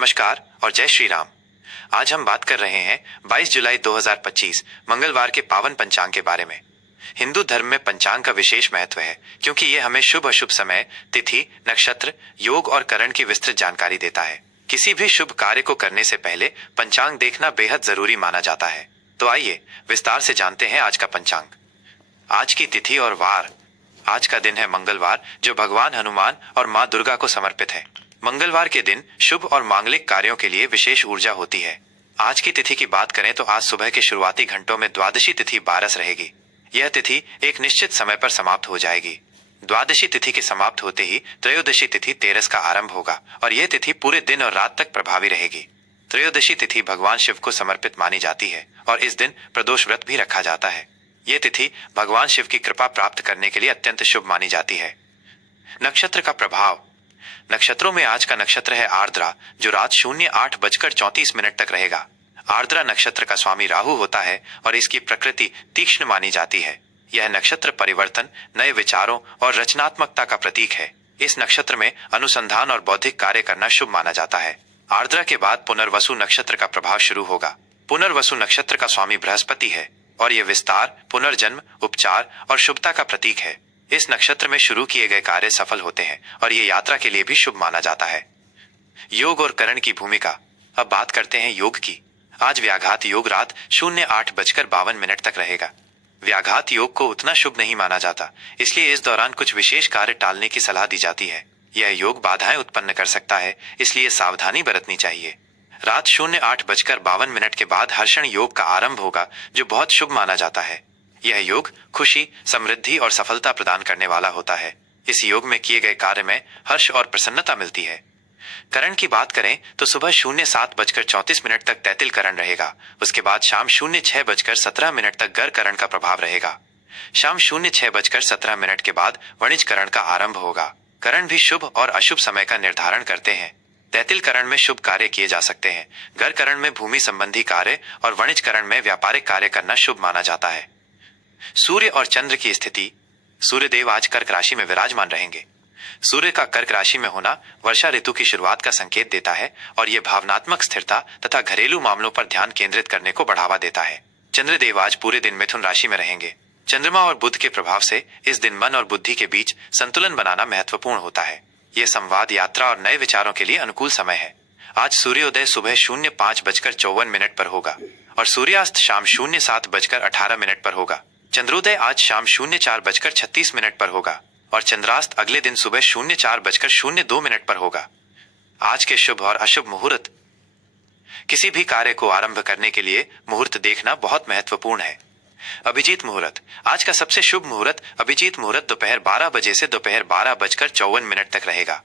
नमस्कार और जय श्री राम। आज हम बात कर रहे हैं 22 जुलाई 2025 मंगलवार के पावन पंचांग के बारे में। हिंदू धर्म में पंचांग का विशेष महत्व है क्योंकि ये हमें शुभ अशुभ समय, तिथि, नक्षत्र, योग और करण की विस्तृत जानकारी देता है। किसी भी शुभ कार्य को करने से पहले पंचांग देखना बेहद जरूरी माना जाता है। तो आइए विस्तार से जानते हैं आज का पंचांग। आज की तिथि और वार। आज का दिन है मंगलवार, जो भगवान हनुमान और माँ दुर्गा को समर्पित है। मंगलवार के दिन शुभ और मांगलिक कार्यों के लिए विशेष ऊर्जा होती है। आज की तिथि की बात करें तो आज सुबह के शुरुआती घंटों में द्वादशी तिथि बारस रहेगी। यह तिथि एक निश्चित समय पर समाप्त हो जाएगी। द्वादशी तिथि के समाप्त होते ही त्रयोदशी तिथि तेरस का आरंभ होगा और यह तिथि पूरे दिन और रात तक प्रभावी रहेगी। त्रयोदशी तिथि भगवान शिव को समर्पित मानी जाती है और इस दिन प्रदोष व्रत भी रखा जाता है। यह तिथि भगवान शिव की कृपा प्राप्त करने के लिए अत्यंत शुभ मानी जाती है। नक्षत्र का प्रभाव। नक्षत्रों में आज का नक्षत्र है आर्द्रा, जो रात 08:34 तक रहेगा। आर्द्रा नक्षत्र का स्वामी राहु होता है और इसकी प्रकृति तीक्ष्ण मानी जाती है। यह नक्षत्र परिवर्तन, नए विचारों और रचनात्मकता का प्रतीक है। इस नक्षत्र में अनुसंधान और बौद्धिक कार्य करना शुभ माना जाता है। आर्द्रा के बाद पुनर्वसु नक्षत्र का प्रभाव शुरू होगा। पुनर्वसु नक्षत्र का स्वामी बृहस्पति है और यह विस्तार, पुनर्जन्म, उपचार और शुभता का प्रतीक है। इस नक्षत्र में शुरू किए गए कार्य सफल होते हैं और ये यात्रा के लिए भी शुभ माना जाता है। योग और करण की भूमिका। अब बात करते हैं योग की। आज व्याघात योग रात 08:52 तक रहेगा। व्याघात योग को उतना शुभ नहीं माना जाता, इसलिए इस दौरान कुछ विशेष कार्य टालने की सलाह दी जाती है। यह योग बाधाएं उत्पन्न कर सकता है, इसलिए सावधानी बरतनी चाहिए। रात 08:52 के बाद हर्षण योग का आरंभ होगा, जो बहुत शुभ माना जाता है। यह योग खुशी, समृद्धि और सफलता प्रदान करने वाला होता है। इस योग में किए गए कार्य में हर्ष और प्रसन्नता मिलती है। करण की बात करें तो सुबह 07:34 तक तैतिल करण रहेगा। उसके बाद शाम 06:17 तक गर करण का प्रभाव रहेगा। शाम 06:17 के बाद वणिज करण का आरंभ होगा। करण भी शुभ और अशुभ समय का निर्धारण करते हैं। तैतिल करण में शुभ कार्य किए जा सकते हैं। गर करण में भूमि संबंधी कार्य और वणिज करण में व्यापारिक कार्य करना शुभ माना जाता है। सूर्य और चंद्र की स्थिति। सूर्य देव आज कर्क राशि में विराजमान रहेंगे। सूर्य का कर्क राशि में होना वर्षा ऋतु की शुरुआत का संकेत देता है और यह भावनात्मक स्थिरता तथा घरेलू मामलों पर ध्यान केंद्रित करने को बढ़ावा देता है। चंद्रदेव आज पूरे दिन मिथुन राशि में रहेंगे। चंद्रमा और बुध के प्रभाव से इस दिन मन और बुद्धि के बीच संतुलन बनाना महत्वपूर्ण होता है। यह संवाद, यात्रा और नए विचारों के लिए अनुकूल समय है। आज सूर्योदय सुबह 05:54 पर होगा और सूर्यास्त शाम 07:18 पर होगा। चंद्रोदय आज शाम 04:36 पर होगा और चंद्रास्त अगले दिन सुबह 04:02 पर होगा। आज के शुभ और अशुभ मुहूर्त। किसी भी कार्य को आरंभ करने के लिए मुहूर्त देखना बहुत महत्वपूर्ण है। अभिजीत मुहूर्त। आज का सबसे शुभ मुहूर्त अभिजीत मुहूर्त दोपहर 12 बजे से दोपहर 12:54 तक रहेगा।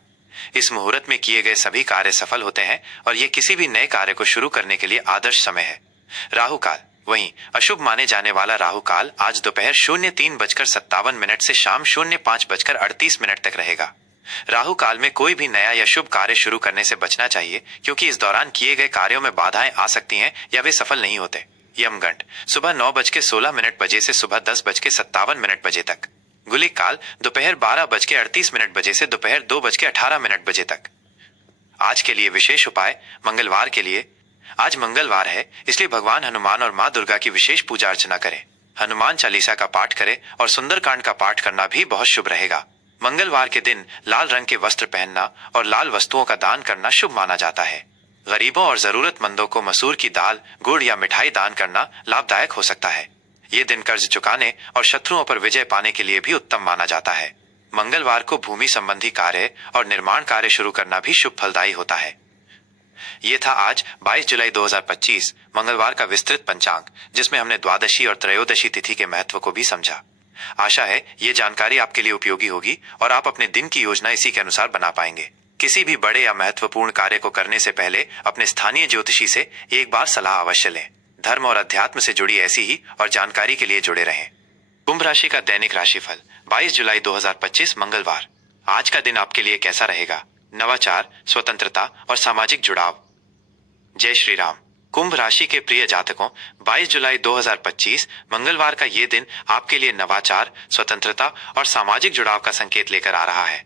इस मुहूर्त में किए गए सभी कार्य सफल होते हैं और ये किसी भी नए कार्य को शुरू करने के लिए आदर्श समय है। राहु काल। वहीं अशुभ माने जाने वाला राहु काल आज दोपहर 03:57 से शाम 05:38 तक रहेगा। राहु काल में कोई भी नया या शुभ कार्य शुरू करने से बचना चाहिए, क्योंकि इस दौरान किए गए कार्यों में बाधाएं आ सकती हैं या वे सफल नहीं होते। यमगंड सुबह 9:16 से सुबह 10:57 तक। गुलिक काल दोपहर 12:38 से दोपहर 2:18 तक। आज के लिए विशेष उपाय। मंगलवार के लिए आज मंगलवार है, इसलिए भगवान हनुमान और माँ दुर्गा की विशेष पूजा अर्चना करें। हनुमान चालीसा का पाठ करें और सुंदरकांड का पाठ करना भी बहुत शुभ रहेगा। मंगलवार के दिन लाल रंग के वस्त्र पहनना और लाल वस्तुओं का दान करना शुभ माना जाता है। गरीबों और जरूरतमंदों को मसूर की दाल, गुड़ या मिठाई दान करना लाभदायक हो सकता है। ये दिन कर्ज चुकाने और शत्रुओं पर विजय पाने के लिए भी उत्तम माना जाता है। मंगलवार को भूमि संबंधी कार्य और निर्माण कार्य शुरू करना भी शुभ फलदायी होता है। ये था आज 22 जुलाई 2025 मंगलवार का विस्तृत पंचांग, जिसमें हमने द्वादशी और त्रयोदशी तिथि के महत्व को भी समझा। आशा है ये जानकारी आपके लिए उपयोगी होगी और आप अपने दिन की योजना इसी के अनुसार बना पाएंगे। किसी भी बड़े या महत्वपूर्ण कार्य को करने से पहले अपने स्थानीय ज्योतिषी से एक बार सलाह अवश्य लें। धर्म और अध्यात्म से जुड़ी ऐसी ही और जानकारी के लिए जुड़े रहें। कुंभ राशि का दैनिक राशिफल 22 जुलाई 2025 मंगलवार। आज का दिन आपके लिए कैसा रहेगा? नवाचार, स्वतंत्रता और सामाजिक जुड़ाव। जय श्री राम। कुंभ राशि के प्रिय जातकों, 22 जुलाई 2025 मंगलवार का ये दिन आपके लिए नवाचार, स्वतंत्रता और सामाजिक जुड़ाव का संकेत लेकर आ रहा है।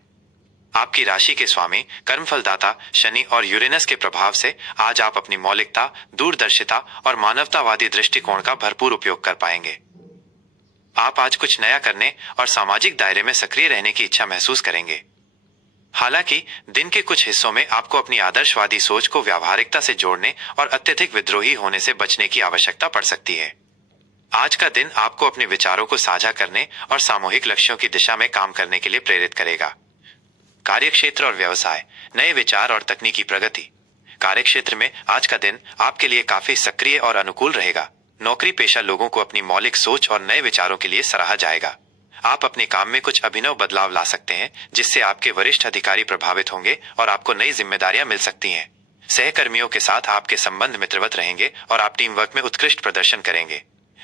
आपकी राशि के स्वामी कर्मफलदाता शनि और यूरेनस के प्रभाव से आज आप अपनी मौलिकता, दूरदर्शिता और मानवतावादी दृष्टिकोण का भरपूर उपयोग कर पाएंगे। आप आज कुछ नया करने और सामाजिक दायरे में सक्रिय रहने की इच्छा महसूस करेंगे। हालांकि दिन के कुछ हिस्सों में आपको अपनी आदर्शवादी सोच को व्यावहारिकता से जोड़ने और अत्यधिक विद्रोही होने से बचने की आवश्यकता पड़ सकती है। आज का दिन आपको अपने विचारों को साझा करने और सामूहिक लक्ष्यों की दिशा में काम करने के लिए प्रेरित करेगा। कार्यक्षेत्र और व्यवसाय, नए विचार और तकनीकी प्रगति। कार्यक्षेत्र में आज का दिन आपके लिए काफी सक्रिय और अनुकूल रहेगा। नौकरी पेशा लोगों को अपनी मौलिक सोच और नए विचारों के लिए सराहा जाएगा। आप अपने काम में कुछ अभिनव बदलाव ला सकते हैं जिससे आपके वरिष्ठ अधिकारी प्रभावित होंगे और आपको नई जिम्मेदारियां मिल सकती हैं। सहकर्मियों के साथ आपके संबंध मित्रवत रहेंगे और आप टीम वर्क में उत्कृष्ट प्रदर्शन करेंगे।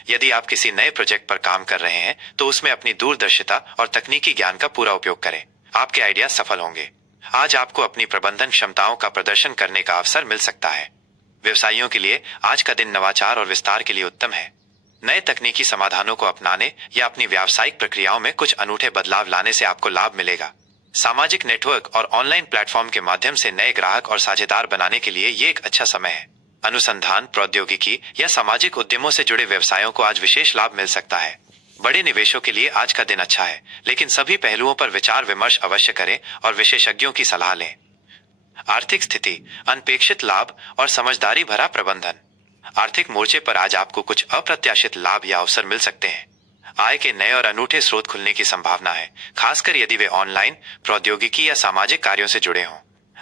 यदि आप किसी नए प्रोजेक्ट पर काम कर रहे हैं तो उसमें अपनी दूरदर्शिता और तकनीकी ज्ञान का पूरा उपयोग करें। आपके आइडिया सफल होंगे। आज आपको अपनी प्रबंधन क्षमताओं का प्रदर्शन करने का अवसर मिल सकता है। व्यवसायियों के लिए आज का दिन नवाचार और विस्तार के लिए उत्तम है। नए तकनीकी समाधानों को अपनाने या अपनी व्यावसायिक प्रक्रियाओं में कुछ अनूठे बदलाव लाने से आपको लाभ मिलेगा। सामाजिक नेटवर्क और ऑनलाइन प्लेटफॉर्म के माध्यम से नए ग्राहक और साझेदार बनाने के लिए ये एक अच्छा समय है। अनुसंधान, प्रौद्योगिकी या सामाजिक उद्यमों से जुड़े व्यवसायों को आज विशेष लाभ मिल सकता है। बड़े निवेशों के लिए आज का दिन अच्छा है, लेकिन सभी पहलुओं पर विचार विमर्श अवश्य करें और विशेषज्ञों की सलाह लें। आर्थिक स्थिति, अनपेक्षित लाभ और समझदारी भरा प्रबंधन। आर्थिक मोर्चे पर आज आपको कुछ अप्रत्याशित लाभ या अवसर मिल सकते हैं। आय के नए और अनूठे स्रोत खुलने की संभावना है, खासकर यदि वे ऑनलाइन, प्रौद्योगिकी या सामाजिक कार्यों से जुड़े हों।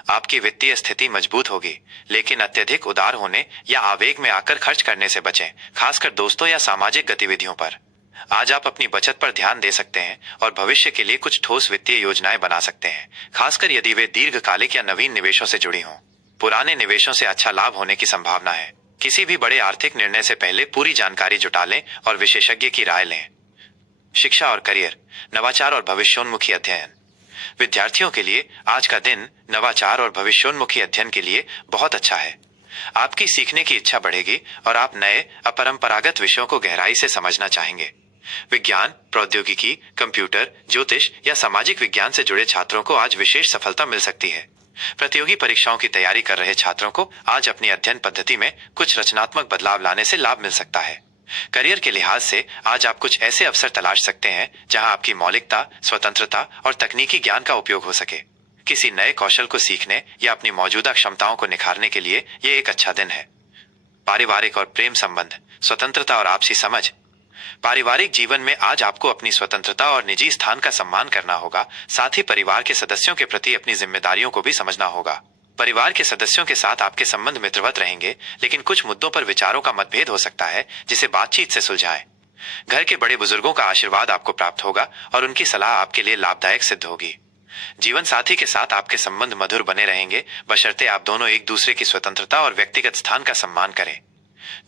आपकी वित्तीय स्थिति मजबूत होगी, लेकिन अत्यधिक उदार होने या आवेग में आकर खर्च करने से बचें, खासकर दोस्तों या सामाजिक गतिविधियों पर। आज आप अपनी बचत पर ध्यान दे सकते हैं और भविष्य के लिए कुछ ठोस वित्तीय योजनाएं बना सकते हैं, खासकर यदि वे दीर्घकालिक या नवीन निवेशों से जुड़ी हों। पुराने निवेशों से अच्छा लाभ होने की संभावना है। किसी भी बड़े आर्थिक निर्णय से पहले पूरी जानकारी जुटा लें और विशेषज्ञ की राय लें। शिक्षा और करियर, नवाचार और भविष्योन्मुखी अध्ययन। विद्यार्थियों के लिए आज का दिन नवाचार और भविष्योन्मुखी अध्ययन के लिए बहुत अच्छा है। आपकी सीखने की इच्छा बढ़ेगी और आप नए अपरंपरागत विषयों को गहराई से समझना चाहेंगे। विज्ञान, प्रौद्योगिकी, कंप्यूटर, ज्योतिष या सामाजिक विज्ञान से जुड़े छात्रों को आज विशेष सफलता मिल सकती है। प्रतियोगी परीक्षाओं की तैयारी कर रहे छात्रों को आज अपनी अध्ययन पद्धति में कुछ रचनात्मक बदलाव लाने से लाभ मिल सकता है। करियर के लिहाज से आज आप कुछ ऐसे अवसर तलाश सकते हैं जहां आपकी मौलिकता, स्वतंत्रता और तकनीकी ज्ञान का उपयोग हो सके। किसी नए कौशल को सीखने या अपनी मौजूदा क्षमताओं को निखारने के लिए ये एक अच्छा दिन है। पारिवारिक और प्रेम संबंध, स्वतंत्रता और आपसी समझ। पारिवारिक जीवन में आज आपको अपनी स्वतंत्रता और निजी स्थान का सम्मान करना होगा। साथ ही परिवार के सदस्यों के प्रति अपनी जिम्मेदारियों को भी समझना होगा। परिवार के सदस्यों के साथ आपके संबंध मित्रवत रहेंगे, लेकिन कुछ मुद्दों पर विचारों का मतभेद हो सकता है जिसे बातचीत से सुलझाएं। घर के बड़े बुजुर्गों का आशीर्वाद आपको प्राप्त होगा और उनकी सलाह आपके लिए लाभदायक सिद्ध होगी। जीवन साथी के साथ आपके संबंध मधुर बने रहेंगे, बशर्ते आप दोनों एक दूसरे की स्वतंत्रता और व्यक्तिगत स्थान का सम्मान करें।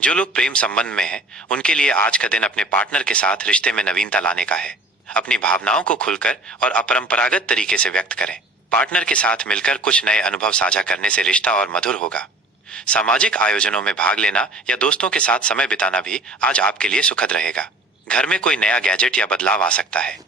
जो लोग प्रेम संबंध में हैं, उनके लिए आज का दिन अपने पार्टनर के साथ रिश्ते में नवीनता लाने का है। अपनी भावनाओं को खुलकर और अपरंपरागत तरीके से व्यक्त करें। पार्टनर के साथ मिलकर कुछ नए अनुभव साझा करने से रिश्ता और मधुर होगा। सामाजिक आयोजनों में भाग लेना या दोस्तों के साथ समय बिताना भी आज आपके लिए सुखद रहेगा। घर में कोई नया गैजेट या बदलाव आ सकता है।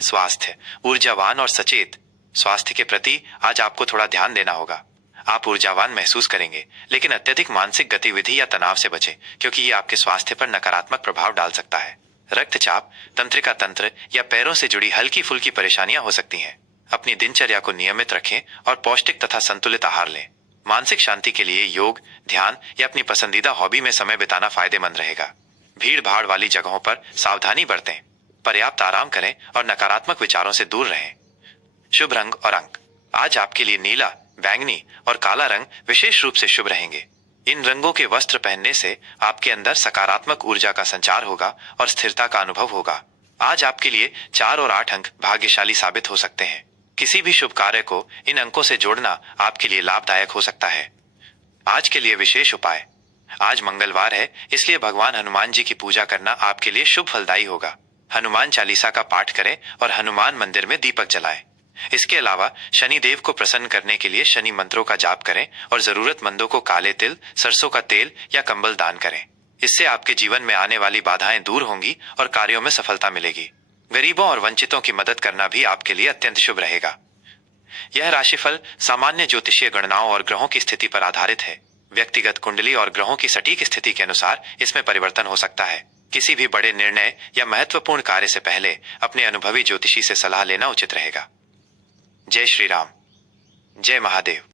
स्वास्थ्य, ऊर्जावान और सचेत। स्वास्थ्य के प्रति आज आपको थोड़ा ध्यान देना होगा। आप ऊर्जावान महसूस करेंगे, लेकिन अत्यधिक मानसिक गतिविधि या तनाव से बचें, क्योंकि ये आपके स्वास्थ्य पर नकारात्मक प्रभाव डाल सकता है। रक्तचाप, तंत्रिका तंत्र या पैरों से जुड़ी हल्की फुल्की परेशानियां हो सकती हैं। अपनी दिनचर्या को नियमित रखें और पौष्टिक तथा संतुलित आहार लें। मानसिक शांति के लिए योग, ध्यान या अपनी पसंदीदा हॉबी में समय बिताना फायदेमंद रहेगा। भीड़ भाड़ वाली जगहों पर सावधानी बरतें। पर्याप्त आराम करें और नकारात्मक विचारों से दूर रहें। शुभ रंग और अंक। आज आपके लिए नीला, बैंगनी और काला रंग विशेष रूप से शुभ रहेंगे। इन रंगों के वस्त्र पहनने से आपके अंदर सकारात्मक ऊर्जा का संचार होगा और स्थिरता का अनुभव होगा। आज आपके लिए 4 और 8 अंक भाग्यशाली साबित हो सकते हैं। किसी भी शुभ कार्य को इन अंकों से जोड़ना आपके लिए लाभदायक हो सकता है। आज के लिए विशेष उपाय। आज मंगलवार है, इसलिए भगवान हनुमान जी की पूजा करना आपके लिए शुभ फलदायी होगा। हनुमान चालीसा का पाठ करें और हनुमान मंदिर में दीपक जलाएं। इसके अलावा शनि देव को प्रसन्न करने के लिए शनि मंत्रों का जाप करें और जरूरतमंदों को काले तिल, सरसों का तेल या कंबल दान करें। इससे आपके जीवन में आने वाली बाधाएं दूर होंगी और कार्यों में सफलता मिलेगी। गरीबों और वंचितों की मदद करना भी आपके लिए अत्यंत शुभ रहेगा। यह राशिफल सामान्य ज्योतिषीय गणनाओं और ग्रहों की स्थिति पर आधारित है। व्यक्तिगत कुंडली और ग्रहों की सटीक स्थिति के अनुसार इसमें परिवर्तन हो सकता है। किसी भी बड़े निर्णय या महत्वपूर्ण कार्य से पहले अपने अनुभवी ज्योतिषी से सलाह लेना उचित रहेगा। जय श्री राम। जय महादेव।